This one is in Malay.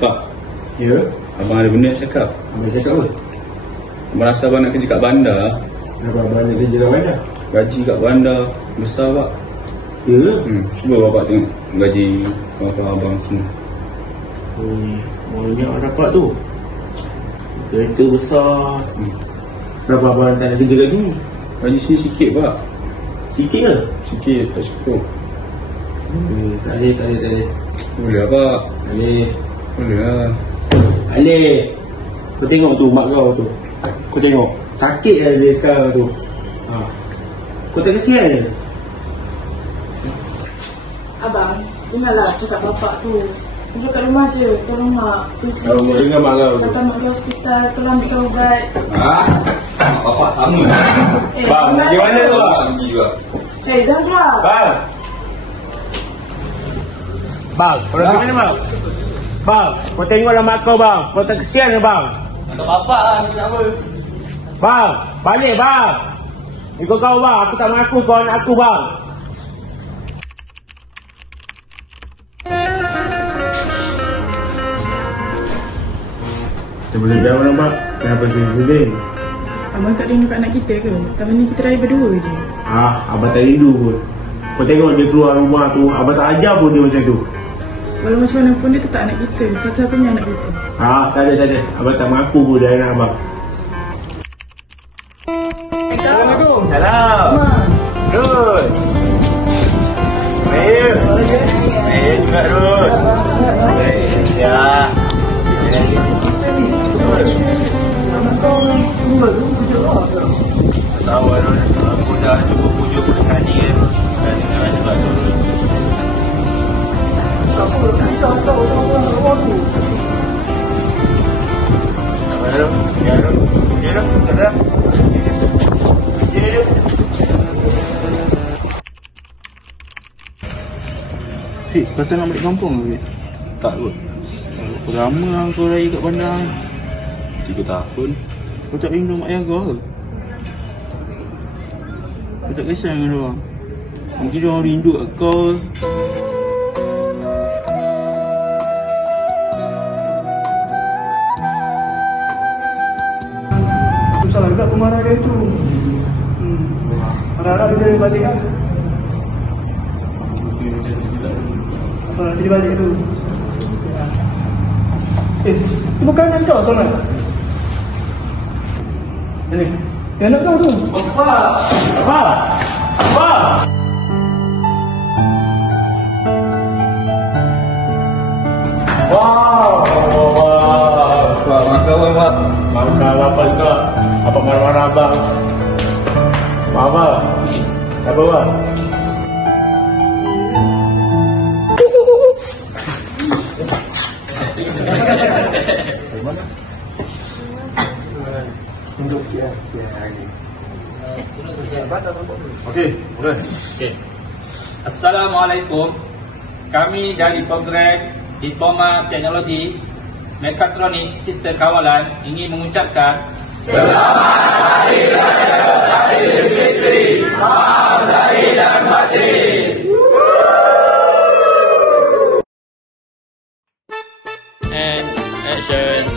Pak. Ya? Abang ada benda nak cakap. Abang cakap apa? Abang rasa abang nak kerja kat bandar. Kenapa abang nak kerja kat bandar? Gaji kat bandar besar, Pak. Ya ke? Cuba bapak tengok gaji kawan-kawan abang semua. Banyak dapat tu. Kereta besar. Kenapa abang tak nak kerja kat sini? Gaji sini sikit, Pak. Sikit ke? Sikit, tak cukup. Tak boleh. Boleh lah, Pak. Tak boleh. Boleh lah. Alif, kau tengok tu mak kau tu. Kau tengok, sakit lah dia sekarang tu. Kau tak kesian je? Abang, dengarlah cakap bapak tu. Duduk kat rumah je, tolong mak. Kalau mau dengar mak kau tu. Datang mak pergi hospital, tolong ambil ubat. Mak bapak sama. Bang, pergi mana tu bang? Pergi juga. Jangan keluar. Bang! Bang, kau nak pergi mana bang? Bang, kau tengoklah mak kau bang. Kau tak kesian ke bang? Ada bapak lah, ni apa? Bang, balik bang. Ikut kau bang, aku tak mengaku kau anak aku bang. Kita boleh jawab orang bang. Kenapa sedih? Abang tak rindu kat anak kita ke? Tahun ni kita raya berdua je. Abang tak rindu pun. Kau tengok dia keluar rumah tu, abang tak ajar pun dia macam tu. Walau macam mana pun dia tetap anak kita. Satu-satunya anak kita. Tak ada. Abang tak mengaku pun dia anak abang. Assalamualaikum. Salam. Rus. Baik. Baik juga Rus. Baik. Ya. Tahu Rus. Aku dah cuba pujuk dengan dia. Dan dengan juga Rus. Aku tak risau tahu orang tu. Ya Rus. Sedap. Fik, kau tak nak balik kampung ke? Tak kot. Berapa lama lah kau raya kat bandar? 3 tahun. Kau tak rindu mak ayah kau ke? Kau tak kisah dengan diorang? Mungkin diorang rindu kat kau. Salah juga pemarah dia tu. Harap-harap dia balik lah. Nanti dia balik tu. Ini bukan anak kau Sonal? Ini anak kau tu. Apa? Wow. Pak, makan Pak. Makan apa juga? Apa marah-marah abang? Apa? Apa bang? Okey, boleh. Assalamualaikum. Kami dari program Diploma Teknologi Mekatronik Sistem Kawalan ingin mengucapkan Selamat Hari Raya Aidilfitri. Maaf lahir dan batin. And action.